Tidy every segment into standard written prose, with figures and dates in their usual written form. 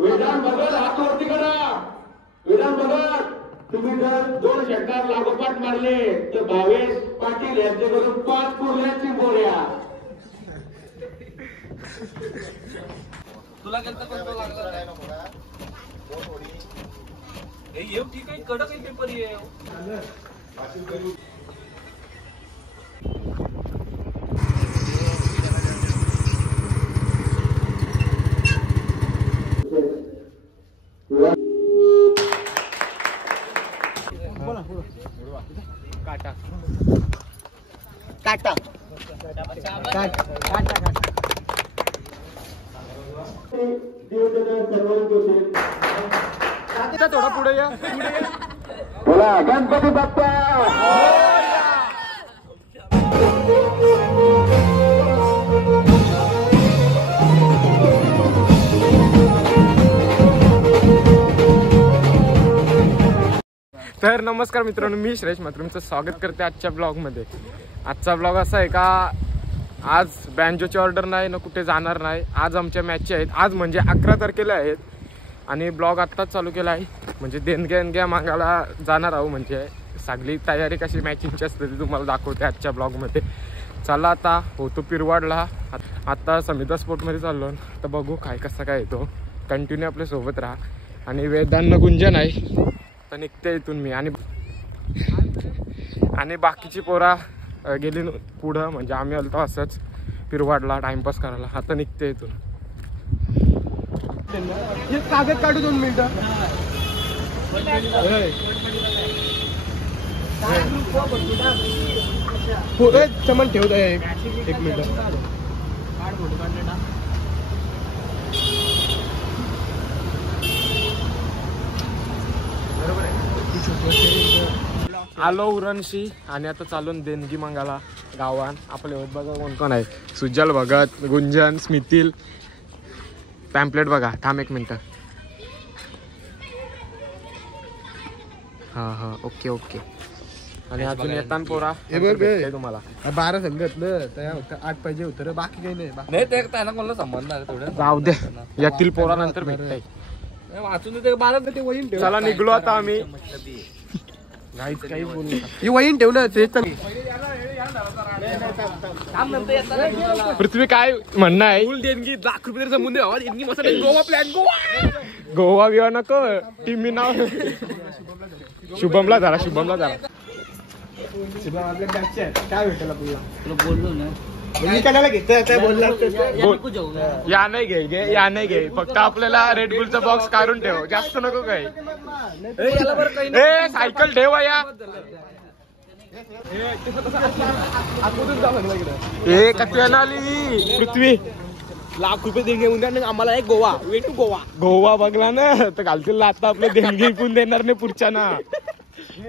विधान भगत हात वरती करा. विधान भगत तुम्ही जर 2 षटकार लागोपाठ मारले तर भावेश पाटील यांच्याकडून 5 कुर्ल्याची बोऱ्या. तुला गेलता पण तो लागला ए येऊ ठीक आहे कडक आहे पेपर ये काटा काटा काटा थोडा पुढे या. बोला गणपती बाप्पा. तर नमस्कार मित्रांनो, मी श्रेयश मात्र तुमचं स्वागत करते आजच्या ब्लॉगमध्ये. आजचा ब्लॉग असा आहे का आज बँजोची ऑर्डर नाही ना कुठे जाणार नाही. आज आमच्या मॅचचे आहेत. आज म्हणजे 11 तारखेला आहेत आणि ब्लॉग आत्ताच चालू केला आहे. म्हणजे देणग्या मागायला जाणार आहोत. म्हणजे सगळी तयारी कशी मॅचिंगची असते ती तुम्हाला दाखवते आजच्या ब्लॉगमध्ये. चला आता होतो पिरवाडला. आत्ता समिता स्पोर्टमध्ये चाललो. तर बघू काय कसं काय येतो. कंटिन्यू आपल्यासोबत राहा. आणि वेदांना गुंजन आहे तर निघते इथून मी. आणि बाकीची पोरा गेली पुढं. म्हणजे आम्ही आलतो असंच पिरवाडला टाइमपास करायला. आता निघते इथून. कागद काढू 2 मिनिटं. चमन ठेवत आहे 1 मिनिट. आलो उरणशी आणि आता चालून देणगी मागायला गावात. आपले होत बघा कोण कोण आहे. सुजल भगत, गुंजन, स्मितील. पॅम्पलेट बघा. थांब 1 मिनिट. हां ओके ओके. आणि अजून येताना पोरा तुम्हाला 12 सांगितलं तर 8 पाहिजे होतं रे. बाकी काही नाही. ते त्यांना कोणाला संबंध आहे थोडं. जाऊ दे. यातील पोरा नंतर भेटताय. वाचून ते 12 ते वहीन ठेव. चला निघलो आता आम्ही. काही बोलू. ही वहीन ठेवलं ते. पृथ्वी काय म्हणणं आहे. देणगी ₹1,00,000 जमून दे. देणगी मस्त गोवा प्लॅन गोवा बिवा नको. टीम मी नाव शुभमला झाला. शुभमला झाला. काय भेटेल आपल्याला. बोललो ना या नाही घे या नाही घे. फक्त आपल्याला रेडबुलचा बॉक्स काढून ठेव. जास्त नको काय. सायकल ठेव या. कचऱ्याला आली पृथ्वी. ₹1,00,000 देणगी उद्या आम्हाला एक गोवा. Way to Goa. गोवा बघला ना तर घालतील. आता आपले देणगी पण देणार नाही पुढच्या ना.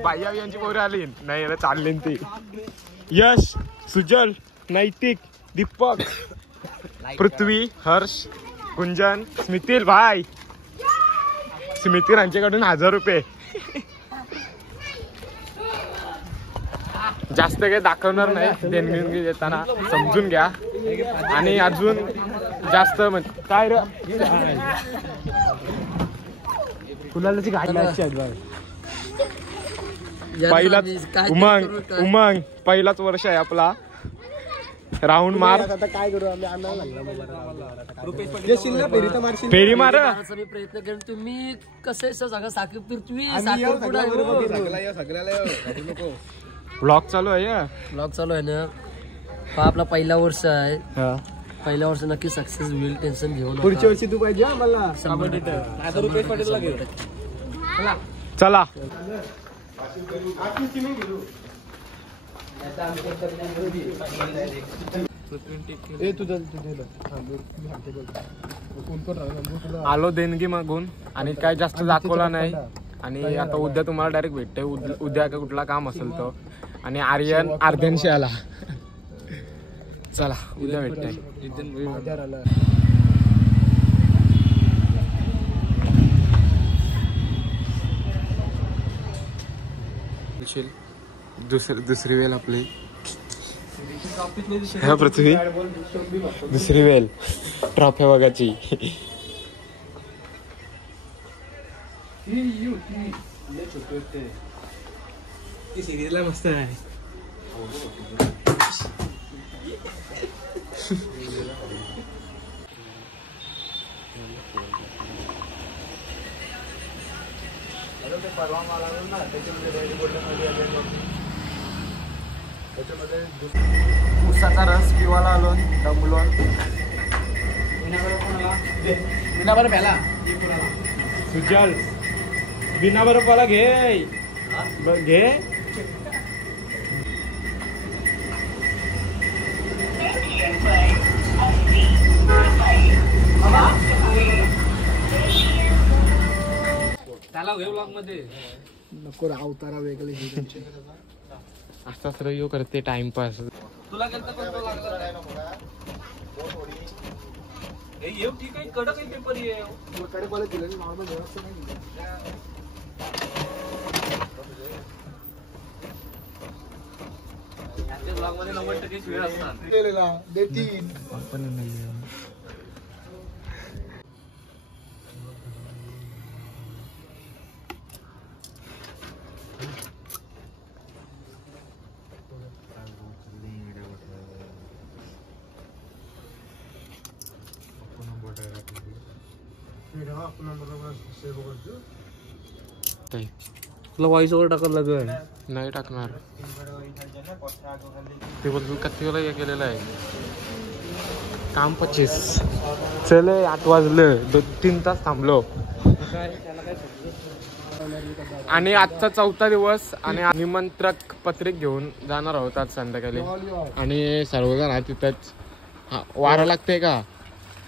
बाह्या यांची पोरं आली नाही चालली ती. यश, सुजल, नैतिक, दीपक, पृथ्वी, हर्ष, गुंजन, स्मितील भाई. स्मितील यांच्याकडून ₹1,000. जास्त काही दाखवणार नाही. देणगी देताना समजून घ्या. आणि अजून जास्त काय रे कुणालाची गाडी पहिलाच उमंग पहिलाच वर्ष आहे आपला. राऊंड मार. आता काय करू आम्ही. फेरी मार. प्रयत्न करेन. तुम्ही कसं सांगा. साखर पृथ्वी ब्लॉग चालू आहे. ब्लॉग चालू आहे ना. हा आपला पहिला वर्ष आहे. पहिल्या वर्ष नक्की सक्सेस होईल. टेन्शन घेऊन पुढच्या वर्षी तू पाहिजे आम्हाला. चला आलो देणगी मागून. आणि काय जास्त दाखवला नाही. आणि आता उद्या तुम्हाला डायरेक्ट भेटते. उद्या का कुठला काम असेल तो. आणि आर्यन अर्ध्यांशी आला. चला उद्या भेटते. दुसरी वेल आपली. ह्या पृथ्वी दुसरी वेल ट्रॉफी बघायची. मस्त आहे. उसाचा रस पिवायला आलो दमलोन. बिना बरं प्याला सुजल बिना बर्फाला घे घे. त्याला ब्लॉग मध्ये नको अवतारा वेगळे असाच रयो करते टाइमपास. तुला करता कोणता लागला येऊ ठीक आहे. कडक आहे पेपर येऊ कडे बोलत दिलं नॉर्मल व्यवस्था नाही. ब्लॉग मध्ये 90% वेळ असणार. केलेला दे 3 तुला व्हॉइस ओव्हर टाकायला लागेल. नाही टाकणार ते बोल कधी वेळा हे केलेलं आहे काम 25. चले 8 वाजलं 2-3 तास थांबलो. आणि आजचा 4था दिवस आणि निमंत्रक पत्रिक घेऊन जाणार आहोत आज संध्याकाळी. आणि सर्वजण आहे तिथंच. वारा लागते का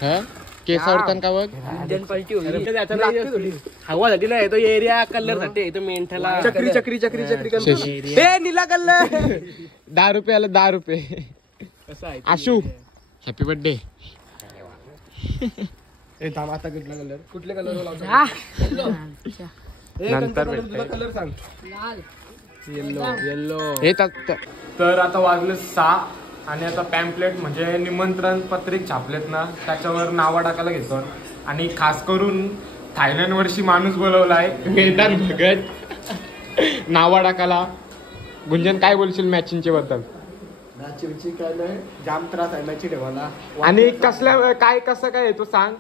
हा केस आवडतात का बघ. इंडियन पार्टी होती हवा साठी नाही तो एरिया कलर साठी तो मेंढ्याला चक्री चक्री चक्री चक्री शशी. नीला कलर 10 रुपये आला 10 रुपये. Ashu happy birthday. थांब आता कुठला कलर कुठले कलर नंतर भेटते. कलर सांग. येल्लो हे तर आता वाजले 6 आणि आता पॅम्पलेट म्हणजे निमंत्रण पत्रिक छापलेत ना त्याच्यावर नावा टाकायला घेतो. आणि खास करून थायलंड वर्षी माणूस बोलवलाय वेदांत भगत नावा टाकायला. गुंजन काय बोलशील मॅचिंगच्या बद्दल. मॅचची काय नाही जाम त्रास आहे मॅची ठेवायला. आणि कसल्या काय कसं काय तो सांग.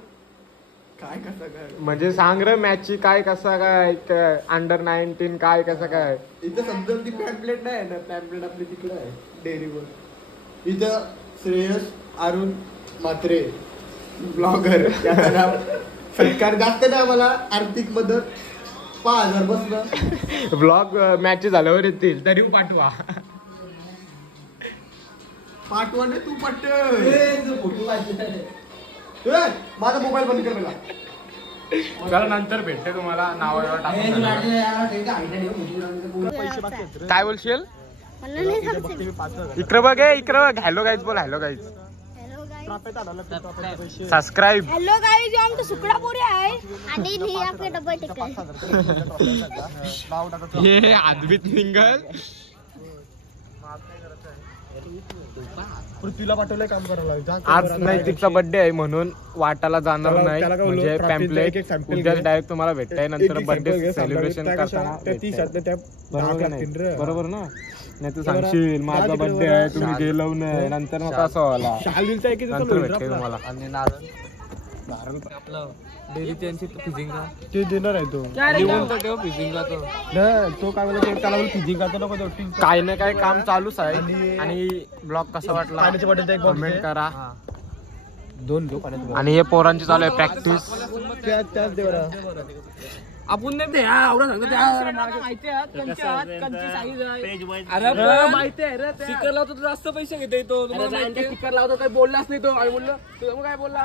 काय कसं काय म्हणजे सांग रे मॅचची काय कसं काय अंडर-19 काय कसं काय. इथं समजा ती पॅम्पलेट नाही ना. पॅम्पलेट आपली तिकडे आहे डेअरीवर. इथं श्रेयस अरुण म्हात्रे ब्लॉगर सरकार जास्त नाही मला आर्थिक मदत 5000 बसलं. ब्लॉग मॅच झाल्यावर येतील तरी पाठवा. पाठवा ना तू पट्ट. माझा मोबाईल बंद कर मला. चला नंतर भेटते तुम्हाला नावावर टाकून. काय बोलशील इकडे बघ इकडे बघ. हॅलो गाईज बोल. Hello guys subscribe. Hello guys हम तो सुकड़ा बोरे आहे आणि ही आपके डबल टिकट. हे आदबीत निंगल. पृथ्वीला पाठवलंय काम करायला. आज नैतिकचा बर्थडे आहे म्हणून वाटाला जाणार नाही. त्याला काय बोललो, म्हणजे ट्रॉफीचं पॅम्पलेट एक sample उद्या घे. डायरेक्ट तुम्हाला भेटताय. नंतर एक बर्थडे sample घे, सेलिब्रेशन त्या कशा- करताना त्या 30 आहेत ना, त्या बरोबर दहा नाही? लागतील रे. बरोबर ना. नाही तू बरोबर. सांगशील माझा तिकडे बर्थडे बरोबर. आहे तुम्ही गेलो नाही नंतर मग कसं व्हायला. शालीलचा एक नंतर भेटते तुम्हाला. आणि नारळ आपलं डेली त्यांची फिजिंगला ते देणार आहे तो. निवंत ठेव फिजिंगला तो. नाही, तो काय बोलतो त्याला फिजिंग करतो नको तो टीम. काय ना काय काम चालूच आहे. आणि ब्लॉग कसा वाटला पाण्याच्या बॉटलचा एक box कमेंट घे. करा. 2 घेऊ पाण्याच्या आणि हे पोरांची चालू आहे प्रॅक्टिस. त्याच देवरा. आपण नाही ते आवडा सांगतो त्या माहिती आहे कंची साईज आहे. अरे माहिती आहे रे स्टिकर लावतो तर जास्त पैसे घेते तो. स्टिकर लावतो काही बोललाच नाही तो. आम्ही बोललो तुला काय बोलला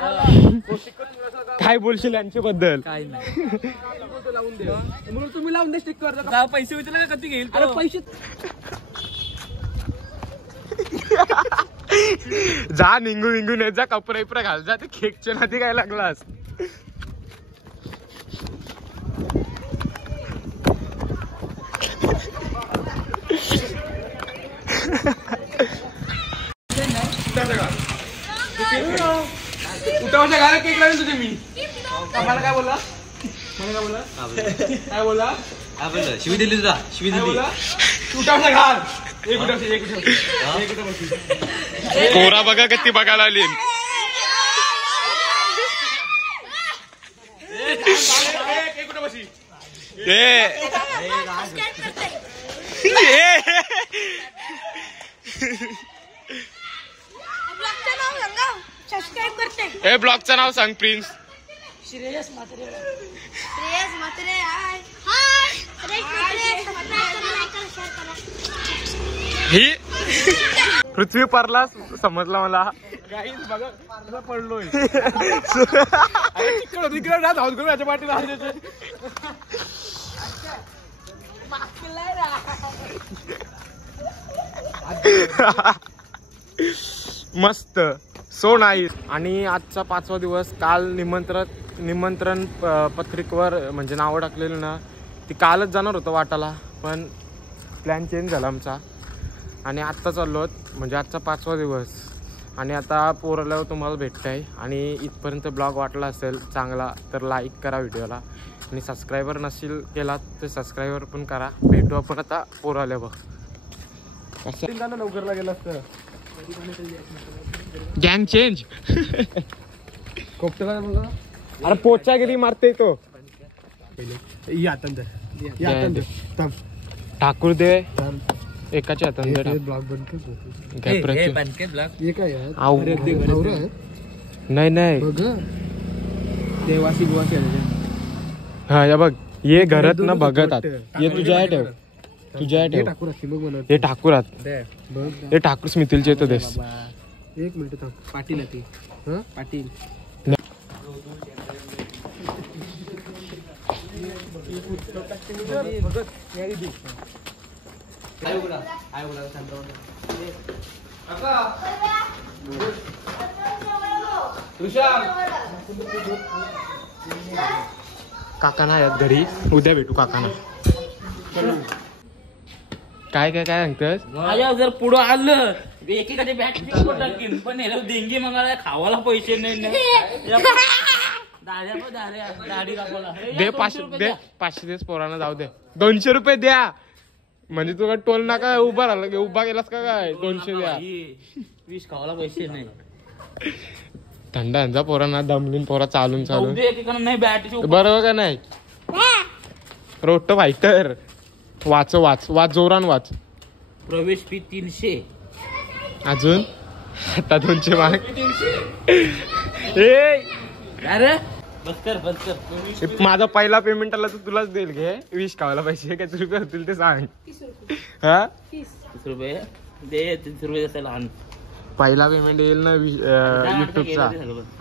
काय बोलशील यांच्याबद्दल. काय लावून दे म्हणून तुम्ही लावून दे स्टिकर. पैसे विचारले का कधी घेईल. अरे पैसे जा निंगू विंगून येत जा कपडे इपडे घाल जा. ते केकच्या नादी काय लागलास. उठावाच्या घाला केक लावेल तुझे मी. मला काय बोलला काय बोला शिवी दिली तुझा शिवी दिली उठावला घाल एक पोरा बघा किती बघायला आली सबस्क्राईब करते ए ब्लॉगचं नाव सांग प्रिन्स श्रेयस म्हात्रे हाय हाय श्रेयस म्हात्रे सबस्क्राईब करा लाईक करा शेअर करा ही पृथ्वी परला समजला मला गाईस बघा कसा पडलोय तिकडे ना धावत करू याच्या पाठी मस्त सो नाईस. आणि आजचा 5वा दिवस. काल निमंत्रण पत्रिकेवर म्हणजे नावं टाकलेली ना ती कालच जाणार होतं वाटाला, पण प्लॅन चेंज झाला आमचा आणि आत्ता चाललो म्हणजे आजचा 5वा दिवस. आणि आता पोराला तुम्हाला भेटतंय. आणि इथपर्यंत ब्लॉग वाटला असेल चांगला तर लाईक करा व्हिडिओला आणि सबस्क्रायबर नसेल केला तर सबस्क्रायबर पण करा. भेटू आपण आता पोराला बघ असं लवकरला गेला असतं गँग चेंज. कोपटेला बघा अरे पोचागिरी मारते तो ठाकूर दे एकाच्या हातात नाही नाही देवासी गुवासी हा या बघ ये घरात ना बघतात ये तुझ्या ठेव हे ठाकूरात हे ठाकूर स्मिथिलचे येतो देस. एक मिनिट थांब पाटील आहे पाटील काकाना आहेत घरी, उद्या भेटू काकाना. काय काय काय सांगतस? माझ्या जर पुढं आलं एकेकाचे बॅट टाकीन पण याला देंगी मंगाला खावाला पैसे नाही दाढी कापायला दे 500 दिवस पोरांना जाऊ दे. 200 रुपये द्या म्हणजे तुला टोल नाका उभा राहिला उभा गेलास का काय 200 द्या. 20 खावाला पैसे नाही. थंडा पोरांना दमलीन पोरा चालून नाही बॅट बरोबर का नाही. रोट फायटर वाच जोरान वाच. प्रवेश फी 300 अजून आता 200 माग. अरे बस कर माझा पहिला पेमेंट आला तर तुलाच देईल घे. 20 खावायला पैसे किती रुपये होतील ते सांग. हा 30 रुपये दे. 30 रुपये असेल लहान पहिला पेमेंट येईल ना युट्यूबचा.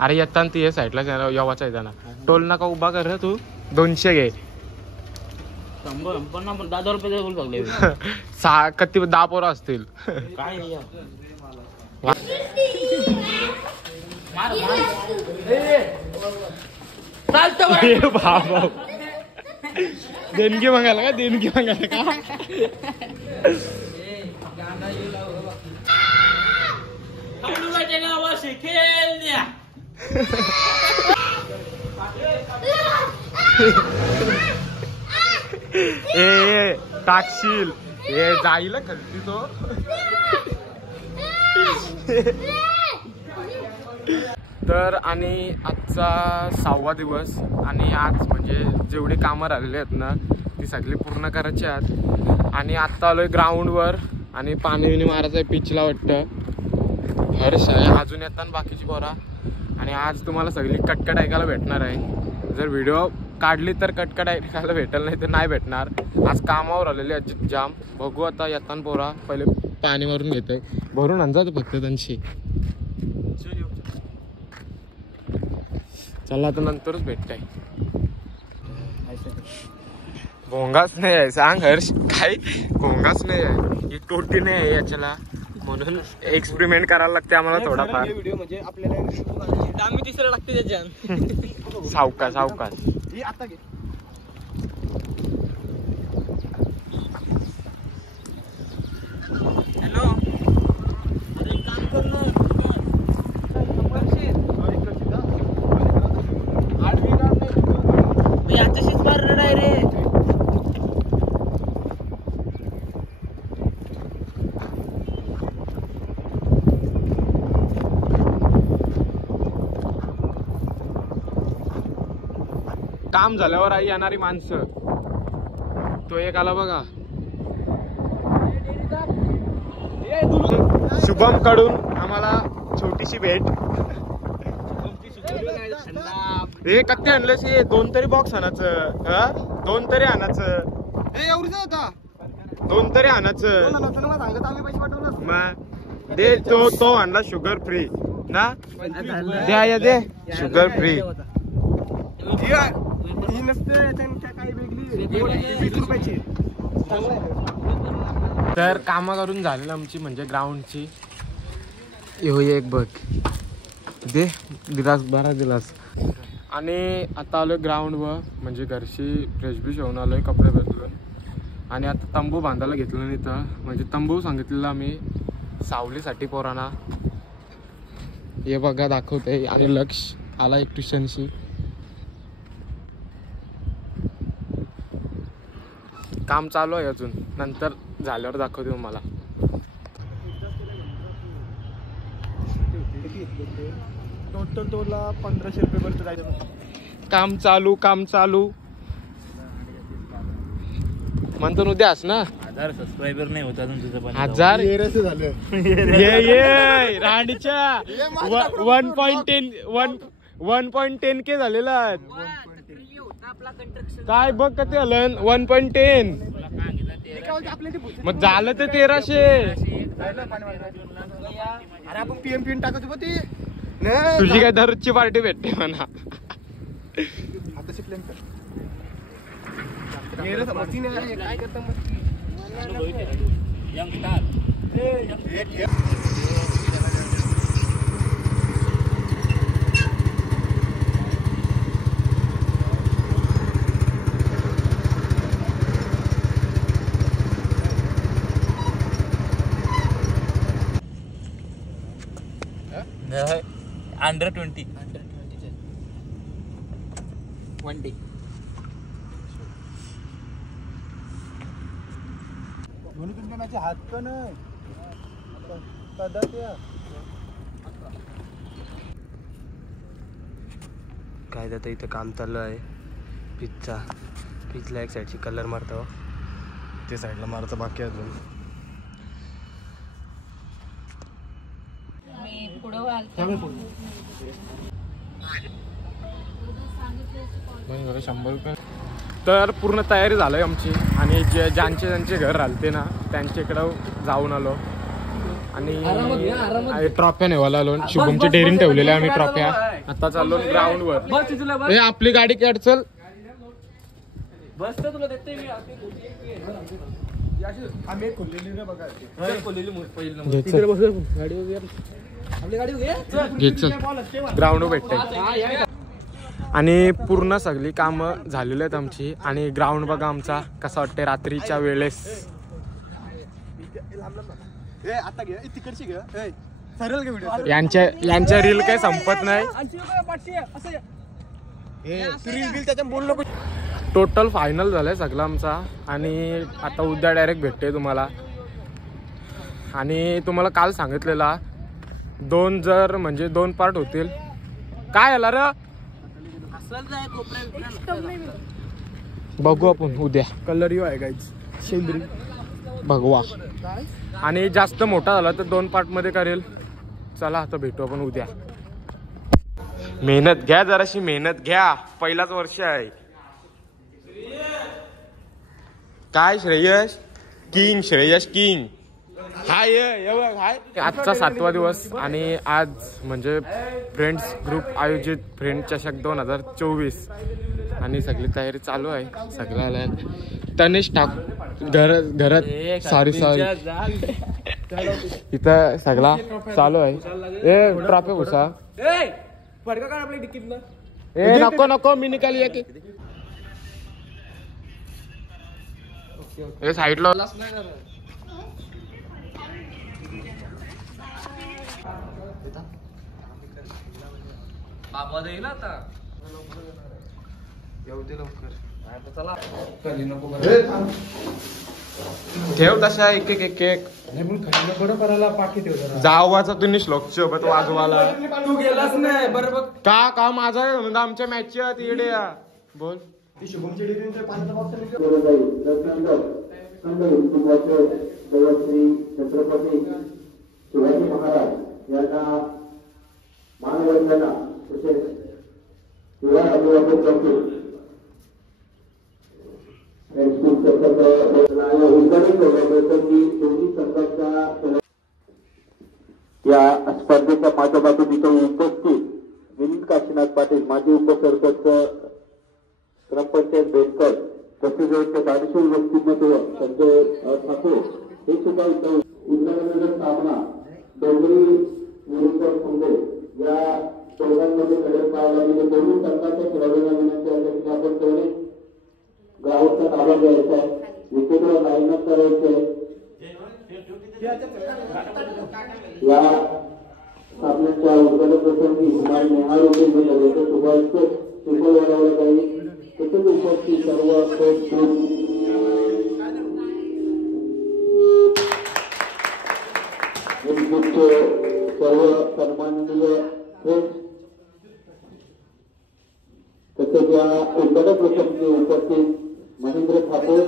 अरे येताना ती साईडला यवाचा येताना टोल नाका उभा कर तू 200 घे. 10 रुपये लागले किती 10 पोरं असतील. काय भाऊ देणगी मागायला का देणगी मागायला का. ए टाकशील हे जाईल खालती तो. तर आणि आजचा 6वा दिवस आणि आज म्हणजे जेवढी कामं राहिलेली आहेत ना ती सगळी पूर्ण करायची आहेत. आणि आत्ता आलोय ग्राउंडवर आणि पाणी मारायचं आहे पिचला वाटतं. हर्ष आहे अजून येताना बाकीची पोरा. आणि आज तुम्हाला सगळी कटकट ऐकायला भेटणार आहे. जर व्हिडिओ काढली तर कटकट ऐकायला भेटेल नाही तर नाही भेटणार. आज कामावर आलेले आहेत जाम. बघू आता येताना पोरा. पहिले पाणी मारून घेतोय भरून आणजात फक्त त्यांची. चला आता नंतरच भेटताय. भोंगाच नाही आहे सांग हर्ष. काय भोंगाच नाही आहे ही टोटी नाही आहे याच्याला म्हणून एक्सपेरिमेंट करायला लागते आम्हाला थोडाफार. व्हिडिओ म्हणजे आपल्याला आम्ही तिसरं लागते त्याच्यात. सावकाश आता घे हॅलो याच्याशीच मारणार डायरेक्ट. काम झाल्यावर आई येणारी माणसं. तो एक आला बघा, शुभम कडून आम्हाला छोटीशी भेट. हे कत्ते आणलंस? हे 2 तरी बॉक्स आणायचं, 2 तरी आणायचं, 2 तरी आणायचं. मग दे तो आणला शुगर फ्री ना, द्या या दे शुगर फ्री. तर कामं करून झालेलं आमची, म्हणजे ग्राउंडची. हो एक बघ दे दिलास, बरा दिलास. आणि आता आलोय ग्राउंडवर, म्हणजे घरची फ्रेश बिश होऊन आलोय, कपडे बदलून. आणि आता तंबू बांधायला घेतलं नाही तर, म्हणजे तंबू सांगितलेला मी सावलीसाठी पोरांना. हे बघा दाखवते. आणि लक्ष आला एक ट्युशनशी. काम चालू आहे अजून, नंतर झाल्यावर दाखवते तुम्हाला. टोटल तोला 1500 रुपये पर्यंत जायचं. काम चालू म्हणतो उद्यास ना. 1000 सबस्क्रायबर नाही होता तुझं पण. 1000 झालं. ये राणीच्या 1.10K झालेला. काय बघ कधी आलं 1.10. मग झालं ते 1300. अरे आपण पीएम टाकतो ती. तुझी काय दररोजची पार्टी भेटते म्हणा. काय करता अंडर 20 1 डे. म्हणून तुमच्या माझे हात पण काय आता इथं काम चालू आहे. पिचला एक साईडची कलर मारतो, ते साईडला मारतो बाकी अजून. तर पूर्ण तयारी झालंय आमची. आणि ज्यांचे घर राहते ना त्यांच्याकडं जाऊन आलो. आणि ट्रॉफ्या नेवायला आलो. शुभमची डेअरिंग ठेवलेल्या आम्ही ट्रॉफ्या. आता चाललो ग्राउंडवर. हे आपली गाडी काढ चल. बस तुला देते मी. आम्ही खोललेली रे बघा. घे चल, ग्राउंडवर भेटते. आणि पूर्ण सगळी कामं झालेली आहेत आमची. आणि ग्राउंड बघा आमचा कसा वाटते रात्रीच्या वेळेस. आता घे तिकडची घे. सरळ घे व्हिडिओ. यांच्या रील काही संपत नाही. त्याच्या बोललो. टोटल फायनल झालंय सगळं आमचा. आणि आता उद्या डायरेक्ट भेटते तुम्हाला. आणि तुम्हाला काल सांगितलेला 2 पार्ट होतील. काय आला रे बघू आपण उद्या. कलर यू आहे गाईज शेंद्री भगवा. आणि जास्त मोठा झाला तर 2 पार्ट मध्ये करेल. चला आता भेटू आपण उद्या. मेहनत घ्या, जराशी मेहनत घ्या. पहिलाच वर्ष आहे. काय श्रेयस किंग हाय. आजचा 7वा दिवस. आणि आज म्हणजे फ्रेंड्स ग्रुप आयोजित फ्रेंड चषक 2024. आणि सगळी तयारी चालू आहे. सगळं आलं. तनिष घरात सॉरी इथं सगळा चालू आहे. ए ट्रॉफी घुसा. ए नको मी निकाली एक. ए साईडला बाबा देईल आता. ठेव तशा एक एक एक एक जावाचा तुम्ही श्लोक सोबत वाजवाला तू गेलास नाही बरोबर. का माझा म्हणजे आमच्या मॅचच्या येडे या बोल. देवश्री छत्रपती शिवाजी महाराज यांना मानवंदना तसेच शिवाय अभिवादन करतो. दोन्ही संघाच्या या स्पर्धेच्या माध्यमातून इथं उपस्थित विनीत काशीनाथ पाटील माजी उपसरपंच ग्रामपंचायत बेडकर तसेच दानशूर व्यक्तिमत्व संजय ठाकूर हे सुद्धा इथं उद्घाटनाचा सामना डोंगरी विरुद्ध फुंडे या दोघांमध्ये लढत पाहायला गेले. दोन्ही संघाच्या खेळाडूंना विनंती आहे की आपण तेवढे ग्राउंडचा ताबा घ्यायचा आहे, विकेटवर लाईनअप करायचे आहे. या सामन्याच्या उद्घाटन प्रसंगी कुमार नेहाळ होते सुभाष सुपर वळवलं जाईल. तसेच उपस्थित सर्व सर्व सन्माननीय तसेच या उद्घाटन प्रसंगी उपस्थित महेंद्र ठाकूर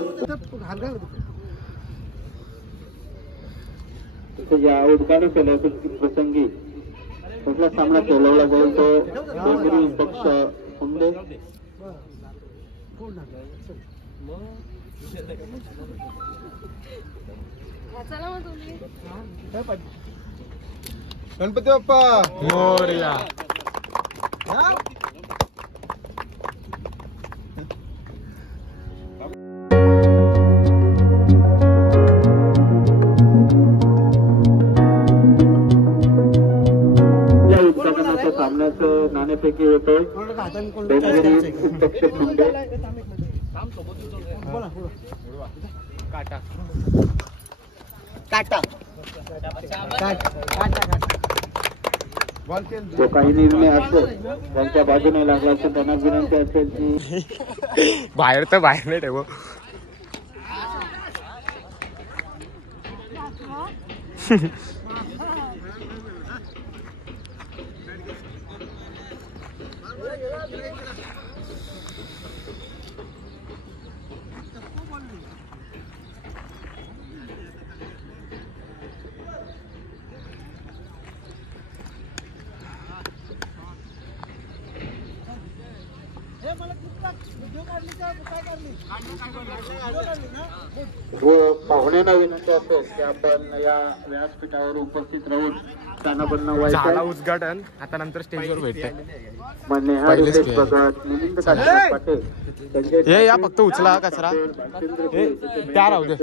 तसेच या उद्घाटन प्रसंगी कुठला सामना खेळवला जाईल तो डोंगरी पक्ष फुंडे. गणपती बाप्पा मोरया. उद्घाटनाच्या सामन्याचं नाणेफेकी होतोय. डोंगरी पक्ष फुंडे जो काही निर्णय असतो त्यांच्या बाजूने लागला तर त्यांना विनंती असेल की बाहेर तर बाहेर नाही ठेव. पाहुण्यांना विनंती असेल की आपण या व्यासपीठावर उपस्थित राहून स्थानापन्न झाला उद्घाटन. आता नंतर स्टेजवर भेटते. हे या फक्त उचला कचरा त्या राहू दे.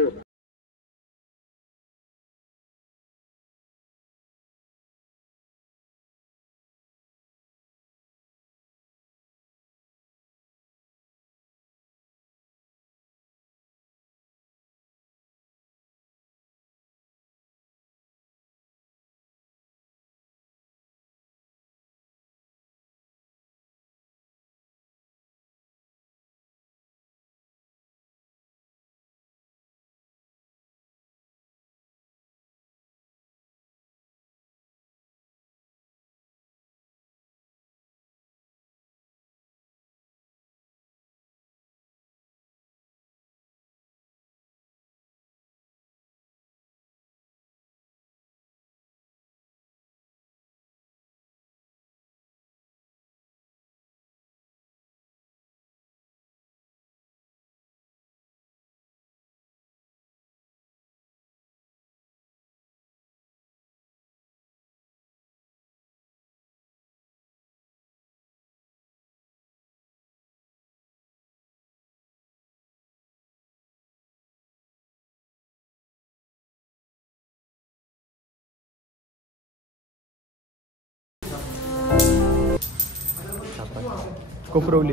कोपरवली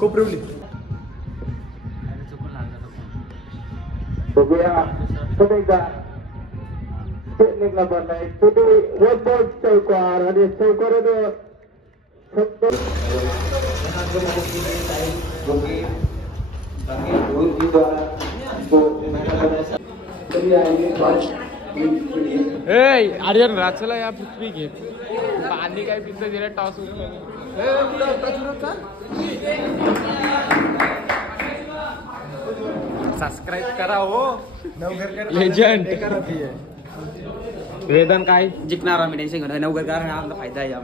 कोपरवली बघूया पुढे एकदा टेक्निकला बनलाय पुढे चौकार आणि चौकार आर्यन राचला या पृथ्वी घेत पाणी काय पिझ्झा दिला टॉस सबस्क्राईब करा हो लेजंड वेदन काय जिंकणार आम्ही टेन्शन घेणार नवगर कारण आमचा फायदा आहे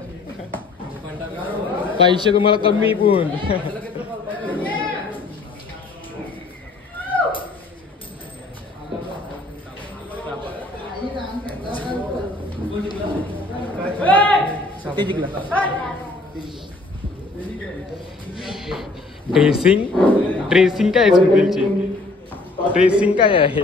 पैसे तुम्हाला कमी पण ते जिंकला ड्रेसिंग काय आहे सुनीलची ड्रेसिंग काय आहे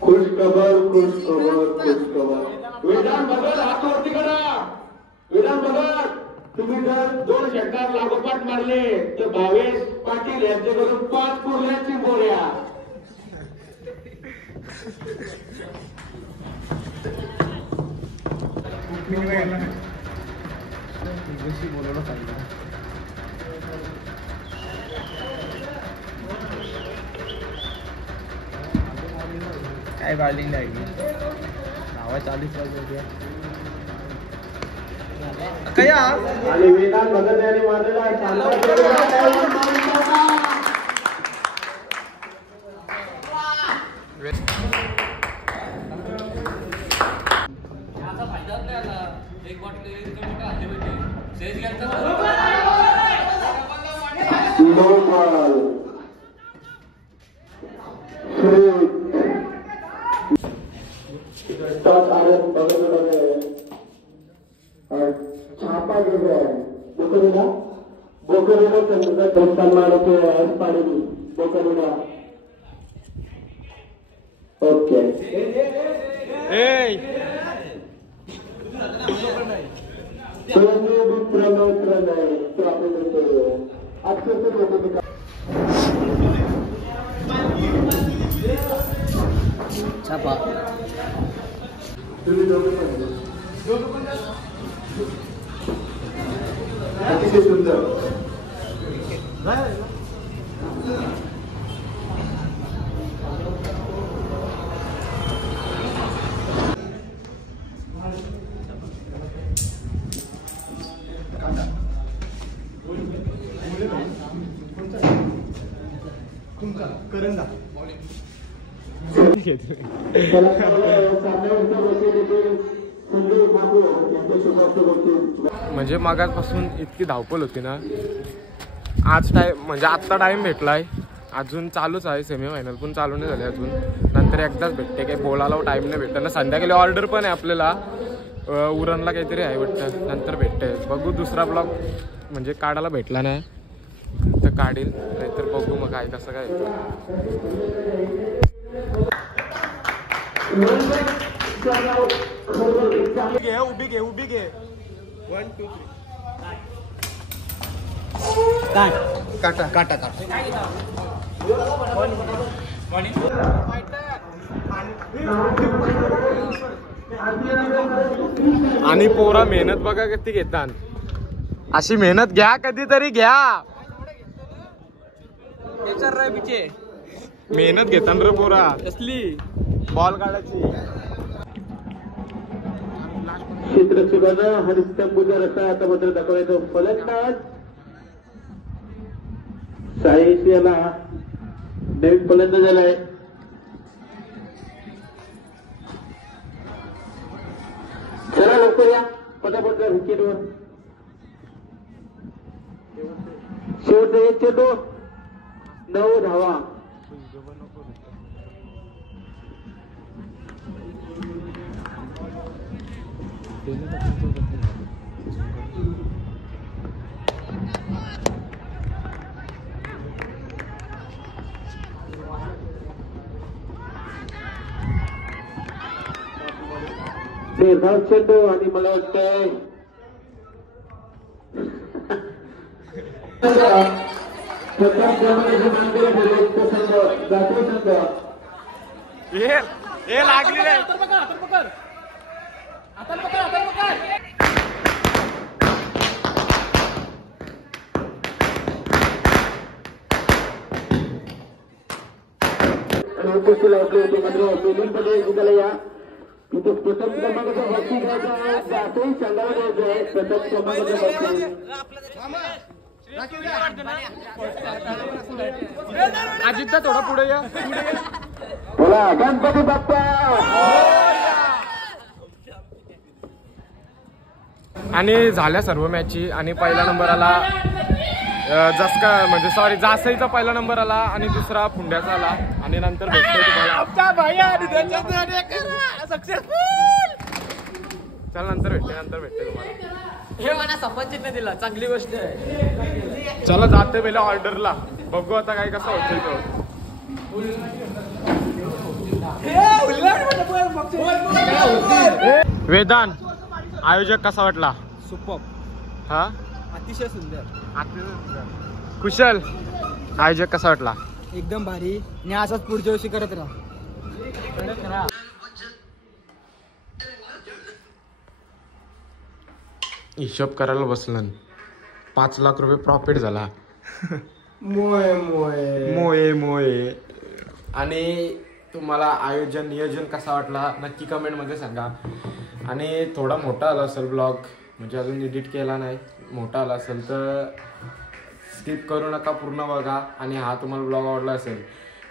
खुश खबर विधान भगत हात वरती करा विधान भगत तुम्ही जर 2 षटकार लागोपाठ मारले तर भावेश पाटील यांच्याकडून 5 कुर्ल्याची बोऱ्या काय बॉलिंग लागली नावा 40 कया आणि विधान भगत यांनी मारलेला आहे छापा गेला बोकरीला त्यांचा दोस्तान मारतो पाणी बोकरीला ओके छापा अतिशय सुंदर करंजा म्हणजे मागासपासून इतकी धावपळ होती ना आज म्हणजे आत्ता टाइम भेटलाय अजून चालूच आहे सेमीफायनल पण चालू नाही झाले अजून नंतर एकदाच भेटते काही बोलायला टाइम नाही भेटत ना संध्याकाळी ऑर्डर पण आहे आपल्याला उरणला काहीतरी आहे वाटतं नंतर भेटते बघू दुसरा ब्लॉग म्हणजे काढायला भेटला नाही तर काढील नाहीतर बघू मग काय कसं काय उभी घे 1 2 3 काटा आणि पोरा मेहनत बघा किती घेतात अशी मेहनत घ्या कधीतरी घ्या मेहनत घेतात रे पोरा कसली बॉल काढायची क्षेत्रक्षकानं हरिस्तंभूचा रस्ता आता मात्र दाखवायचा फलंदाज साईश याला नवीन फलंदाज झालाय चला लवकर या पटापट विकेटवर शेवटचा 1 चेंडू 9 धावा निर्धाव चेंडू आणि मला वाटतंय प्रताप जातो संघ हे लागली रे. आणि उपस्थित लावले होते मात्र बेलूनमध्ये जिंकायला या इथे प्रथम क्रमांकाचा बक्षीस घ्यायचा आहे. त्यातही संघाला द्यायचं आहे प्रथम क्रमांकाचा बक्षीस. अजित थोडा पुढे या. बोला गणपती बाप्पा. आणि झाल्या सर्व मॅची आणि पहिला नंबर आला जसका म्हणजे सॉरी जासईचा पहिला नंबर आला आणि दुसरा फुंड्याचा आला आणि नंतर भेटतोय तुम्हाला. चल नंतर भेटते तुम्हाला. हे मला सफरचंद दिला, चांगली गोष्ट आहे. चला जाते पहिले ऑर्डरला, बघू आता काय कसं होतंय तो. वेदांत आयोजक कसा वाटला? सुपर, हा अतिशय सुंदर. कुशल आयोजक कसा वाटला? एकदम भारी आणि असंच पुढच्या वर्षी करत राहा. हिशोब करायला बसलं 5 लाख रुपये प्रॉफिट झाला. मोये. आणि तुम्हाला आयोजन नियोजन कसा वाटला नक्की कमेंटमध्ये सांगा. आणि थोडा मोठा आला असेल ब्लॉग, म्हणजे अजून एडिट केला नाही, मोठा आला असेल तर स्किप करू नका, पूर्ण बघा. आणि हा तुम्हाला ब्लॉग आवडला असेल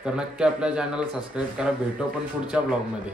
तर नक्की आपल्या चॅनलला सबस्क्राईब करा. भेटू पण पुढच्या ब्लॉगमध्ये.